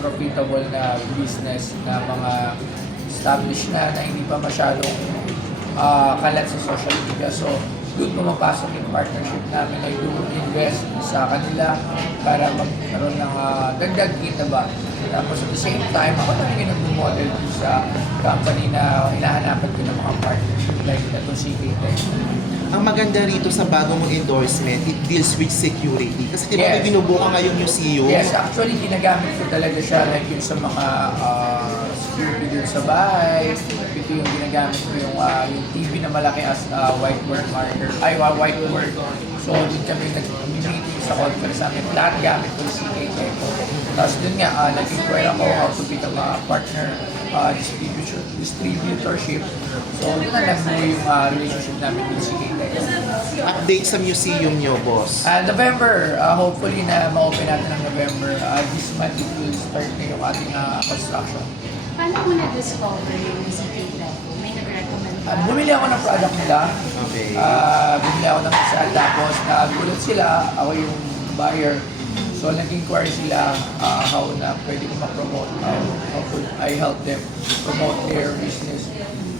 profitable na business na mga established na na hindi pa masyadong ah, kalat sa social media. So, doon pumapasok yung partnership namin ay doon invest sa kanila para magkaroon ng ah, dagdag kita ba. Tapos at the same time, ako rin nag-model sa company na hinahanapan ko ng mga partnership like itong CK Ang maganda rito sa bago mong endorsement, it deals with security. Kasi di ba may Yes. binubuo ka ngayong museum? Yes, actually ginagamit ko talaga siya like yung sa mga ah, security dun sa bahay. Ito yung ginagamit ko yung, ah, yung TV na malaki as ah, whiteboard marker. Ay, ah, whiteboard. So, dun kami nag-meeting sa conference namin. Lahat gamit ko yung CK Teco. Tapos dun nga, uh, nag-inquire ako how to become a partner ah, distributor, distributorship. So, doon na nagbuo yung ah, relationship namin with CK Teco. Update sa museum nyo, boss. Uh, November, uh, hopefully na ma-open natin ng November. Uh, this month it will start na yung ating uh, construction. Paano mo na-discover yung Teco? Uh, bumili ako ng product nila. Okay. Uh, bumili ako ng isa. Tapos nagulat sila, ako yung buyer. So nag-inquire sila uh, how na pwede ko ma-promote, how, how could I help them promote their business.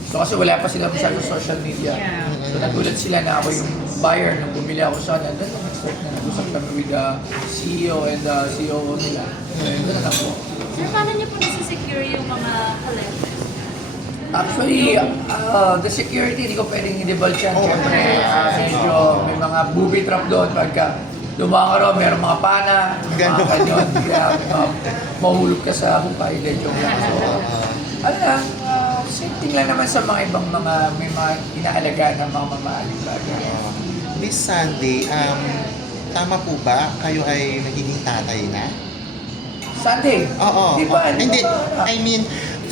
So kasi wala pa sila masyado sa social media. So nagulat sila na ako yung buyer nung bumili ako sa doon na nag-start na nag-usap kami with the CEO and the COO nila. And doon na lang po. Sir, paano niyo po nasa-secure yung mga collectors? Actually, uh, the security, hindi ko pwedeng i-divulge yan. Oo. Siyempre, uh, medyo may mga booby trap doon pagka lumawa ka ron, meron mga pana, mga kanyon, kaya mga mahulog ka sa hukay, lang. So, ano lang, uh, same thing lang naman sa mga ibang mga, may mga inaalagaan ng mga mamahaling bagay. This Sunday, um, tama po ba kayo ay magiging tatay na? Sunday, Oo. di ba? Di Hindi, ba? I mean,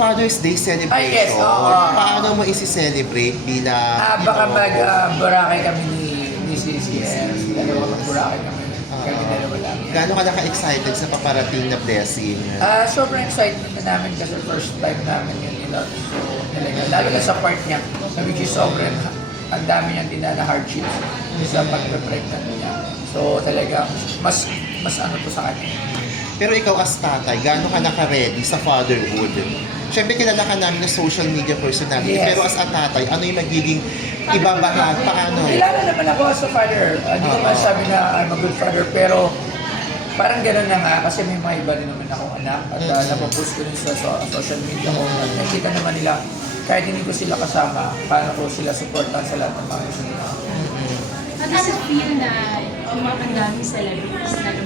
Father's Day celebration. Ay, yes, oo. Paano mo isi-celebrate bilang Ah, baka mag uh, Boracay kami ni ni CCS. Dalawa mag Boracay kami. Kami dalawa lang. Gaano ka naka-excited sa paparating na blessing? Ah, sobrang excited na namin kasi first time namin yun nila. So, talaga, lalo na sa part niya, which is sobrang, ang dami niyang dinala hardships sa pag-pregnant niya. So, talaga, mas, mas ano to sa kanya. Pero ikaw as tatay, gaano ka naka-ready sa fatherhood? Siyempre kilala ka namin na social media personality, Yes. pero as a tatay, ano yung magiging ibabahag? Paano? Kilala naman ako as a father. Ah, Hindi ko Oo. masabi na I'm a good father, pero parang gano'n na nga kasi may mga iba rin naman akong anak at uh, Mm. napapost ko rin sa so- social media ko at nakikita naman nila kahit hindi ko sila kasama, paano ko sila supportan sa lahat ng mga gusto nila. How does it feel na ang daming celebrities na naman